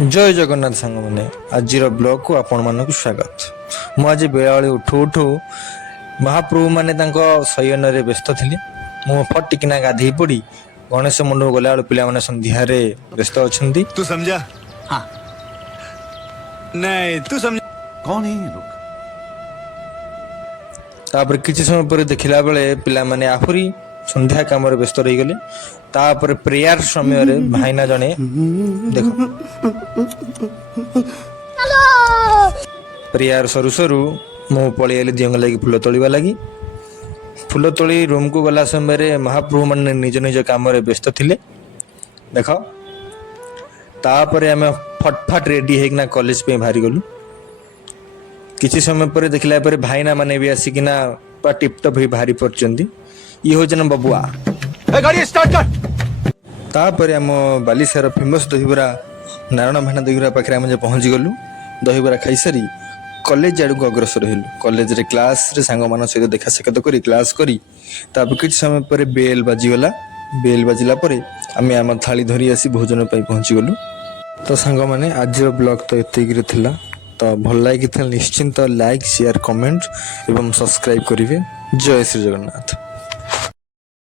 जय जगन्नाथ सांग मैंने आज ब्लॉग को आपण मानक स्वागत। मु आज बेला उठू उठू महाप्रभु माने शयन व्यस्त थी। मु फटिकिना गाधे पड़ी गणेश मंडप गला पिला माने संध्यारे व्यस्त अच्छा। तू समझा? हाँ। नहीं तू समझ कौन है ये लोग? तापर किछि समय पर देखिला बेले पिला माने आहुरी संध्या काम व्यस्त रही गले। तापर प्रेयर समय रे भाईना जने देखो प्रेयर सरू सरू मु पळी आली दियंग लगी फूल तोलिबा लगी। फूल तोली रूम को गला समय रे महाप्रभु माने निज निज काम रे व्यस्त थिले। देखो तापर आमे फटफट रेडी हेकना कॉलेज पे बाहरी गलु। किछि समय पर देखिला पर भाईना माने भी आसिकिना पा टिपटप ही बाहरी पड़चंदी। ई हो जन बबुआ गाड़ी स्टार्ट कर। तापर आम बालीसार फेमस दहीबरा नारायण भाणा दहीबरा पाखे आम पहुँच गलु। दहीबरा खाई सारी कॉलेज आड़ को अग्रसर हेलु। कॉलेज रे क्लास रे सांग मान सहित देखा साक्षात करी क्लास करी तापर किछ समय पर बेल बाजीगला। बेल बाजिला परे आमे आम थाली धरी आसी भोजन पाई पहुँची गलु। तो सांग माने आज ब्लॉग तो एतिक थिला। तो भल लागिथिला निश्चिंत लाइक शेयर कमेंट एवं सब्सक्राइब करिवे। जय श्री जगन्नाथ।